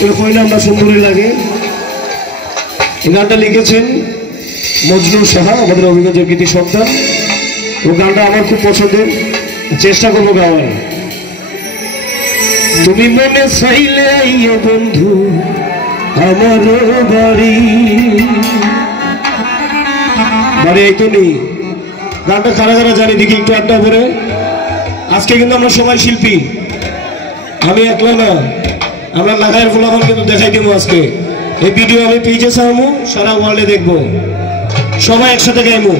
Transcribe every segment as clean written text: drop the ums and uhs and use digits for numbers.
তোর কইলে আমরা সুন্দরী লাগে। এই গানটা লিখেছেন মজনু সাহা, আমাদের অভিজ্ঞ গীতি সন্তান। ও গানটা আমার খুব পছন্দের, চেষ্টা করবো গাওয়ার। তুমি মনে চাইলে আইও বন্ধু আমার বাড়ি, বাড়ি এই তো নেই। গানটা কারা কারা জানি দেখি একটু আড্ডা করে। আজকে কিন্তু আমরা সবাই শিল্পী, আমি একলা না, আমরা লাগায়ের ফলাফল কিন্তু দেখাই দেবো আজকে। এই ভিডিও আমি পেজে ছাড়বো, সারা ওয়ার্ল্ডে দেখবো, সবাই একসাথে গাইবো।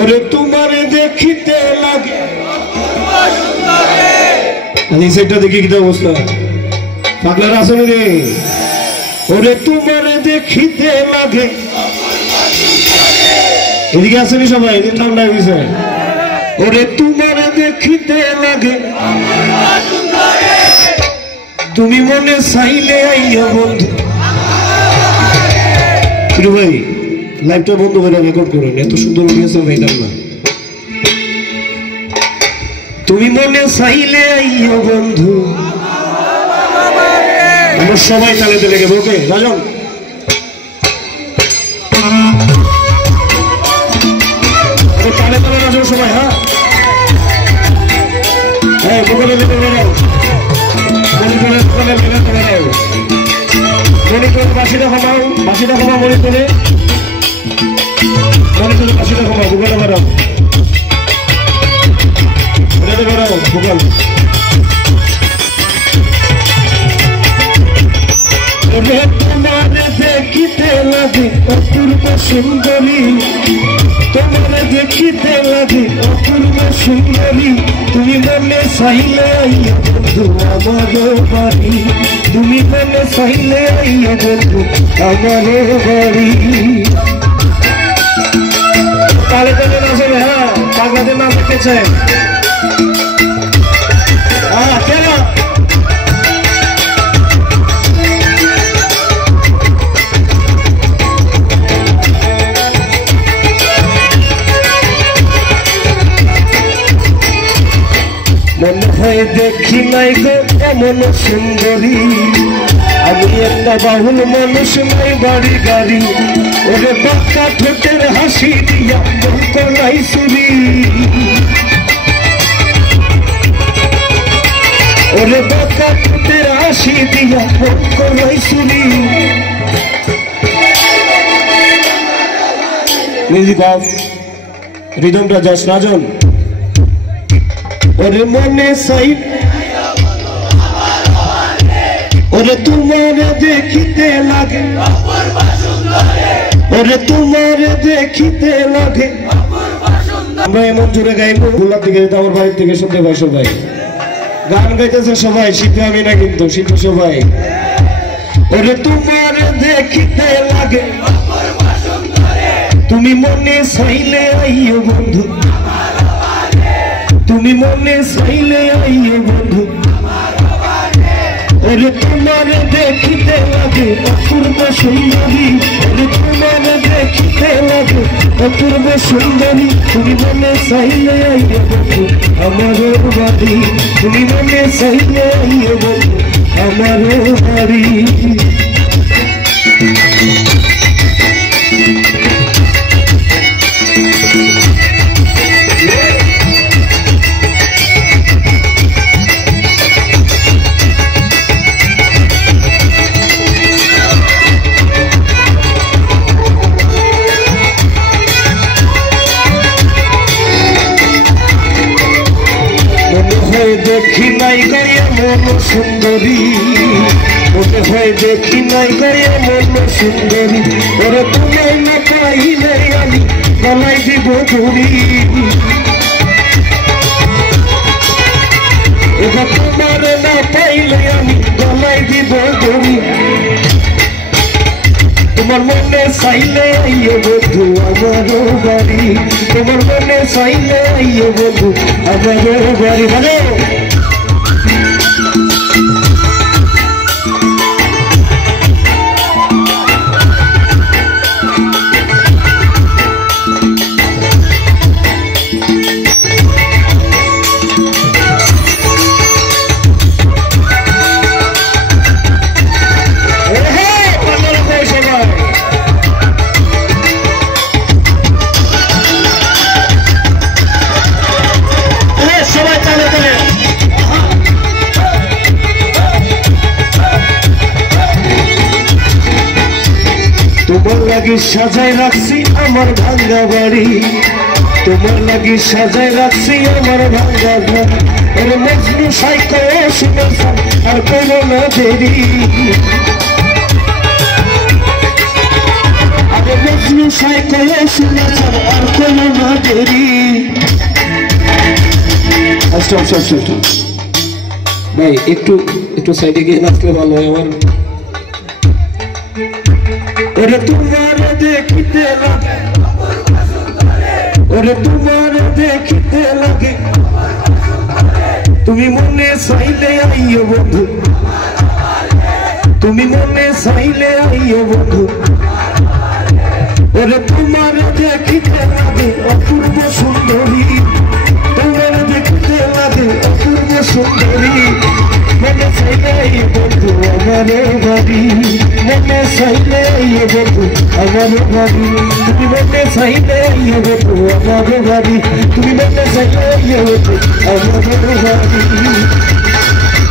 ওরে তোমারে দেখিতে লাগে, এই সাইডটা দেখি কি অবস্থা, পাগলারা আসলে রে। ওরে তোমারে দেখিতে লাগে, এদিকে আসেনি সবাই, এদিকে ঠান্ডা হয়ে গেছে। ওরে তোমারে দেখিতে লাগে, তুমি মনে চাইলে আইয়া বন্ধু। ভাই লাইভটা বন্ধ করে রেকর্ড করেন, এত সুন্দর উঠেছে ভাইটার না। তুমি মনে চাইলে আইয়া বন্ধু, আমরা সবাই তালেতে লেগে ওকে রাজন। তালে তালে রাজন সবাই, হ্যাঁ হ্যাঁ বগলে লেগে বেড়াও, মণিপুরের বাসিটা কমাও, বাসিটা কমাও, মণিপুরের বাসিটা কমাও, ভূগোলে বেড়াও, ওটাতে বেড়াও ভূগোল। তোমারে দেখিতে লাগে অপূর্ব সুন্দরী, তোমারে দেখিতে লাগে অপূর্ব সুন্দরী, তুমি মনে চাইলে আইয়া বন্ধু আমার বাড়ি, তুমি মনে চাইলে আইয়া বন্ধু আমার বাড়ি। তালে তালে নাচে, হ্যাঁ পাগলাদের নাচ দেখেছে, হ্যাঁ কেন মনে হয় দেখি নাই গো এমন সুন্দরী, আমি একটা বাহুল মানুষ নাই বাড়ি গাড়ি, ওরে বাঁকা ঠোঁটের হাসি দিয়া বলতো নাই চুরি, ওরে বাঁকা ঠোঁটের হাসি দিয়া বলতো নাই চুরি। মিউজিক অফ, রিদমটা যাস রাজন। ওরে মনে চাই, ওরে তোমারে দেখিতে লাগে, ওরে তোমারে দেখিতে লাগে। আমরা এমন জোরে গাইবো, গোলাপ দিকে আমার বাড়ির থেকে শুনতে পাই সবাই। গান গাইতেছে সবাই, শিল্পী আমি না কিন্তু, শিল্পী সবাই। ওরে তোমারে দেখিতে লাগে, তুমি মনে চাইলে আইও বন্ধু, তুমি মনে চাইলে আইও বন্ধু। ওরে তোমারে দেখিতে লাগে অপূর্ব সুন্দরী, ওরে তোমারে দেখিতে লাগে অপূর্ব সুন্দরী, তুমি মনে চাইলে আইও বন্ধু আমার বাড়ি, তুমি মনে চাইলে আইও বন্ধু আমার বাড়ি। দেখি নাই গায়ে মন সুন্দরী, মনে হয় দেখি নাই গায়ে মন সুন্দরী, ওরে তোমায় না পাইলে আমি গলায় দিব ঘুরি, এবার তোমার না পাইলে আমি গলায় দিব ঘুরি। তোমার মনে চাইলে আইও বন্ধু আমার বাড়ি, তোমার মনে চাইলে আইও বন্ধু আমার বাড়ি। ভালো লাগি সাজাই রাখছি আমার ভাঙ্গা বাড়ি, তোমার লাগি সাজাই রাখছি আমার ভাঙ্গা বাড়ি। ওরে মজনু সাইকো শুনে আর কোনো না দেরি, আরে মজনু সাইকো শুনে আর কোনো না দেরি। ভাই একটু একটু সাইডে গিয়ে নাচলে ভালো হয় আমার। ওরে তোমার দেখিতে লাগে, ওরে তোমার দেখিতে লাগে, তুমি মনে চাইলে আইও বন্ধু, তুমি মনে চাইলে আইও বন্ধু। ওরে তোমার দেখিতে লাগে অপূর্ব সুন্দরী, তোমার দেখিতে লাগে অপূর্ব সুন্দরী। মনে চাইলে আইও বন্ধু আমার বাড়ি, মনে চাইলে আইও বন্ধু আমার বাড়ি, তুমি মনে চাইলে আইও বন্ধু আমার বাড়ি, তুমি মনে চাইলে আইও বন্ধু আমার বাড়ি,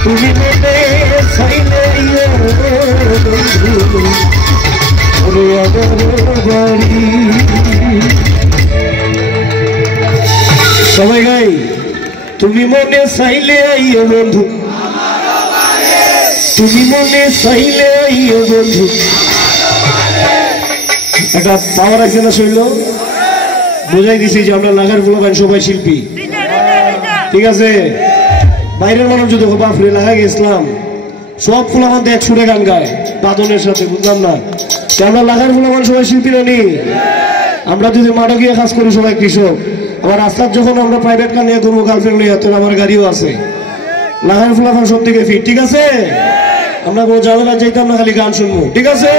তুমি মনে চাইলে আইও বন্ধু ওরে আমার বাড়ি। সবাই গাই, তুমি মনে চাইলে আইও বন্ধু, তুমি মনে চাইলে আইও বন্ধু। একটা পাওয়ার আছে না শৈল, বোঝাই দিছি যে আমরা লাগার ফুলাবান সবাই শিল্পী, ঠিক আছে? বাইরের মানুষ যদি বাপরে লাগাই গেছিলাম, সব ফুলাবান দেখ সুরে গান গায় বাদনের সাথে, বুঝলাম না আমরা লাগার ফুলাবান সবাই শিল্পী নানি। আমরা যদি মাঠে গিয়ে কাজ করি সবাই কৃষক, আবার রাস্তার যখন আমরা প্রাইভেট কার নিয়ে করবো গার্লফ্রেন্ড নিয়ে, তোর আমার গাড়িও আছে, লাগার ফুলাবান সব থেকে ফিট, ঠিক আছে? আমরা কোনো ঝামেলা চাইতাম না, খালি গান শুনবো, ঠিক আছে?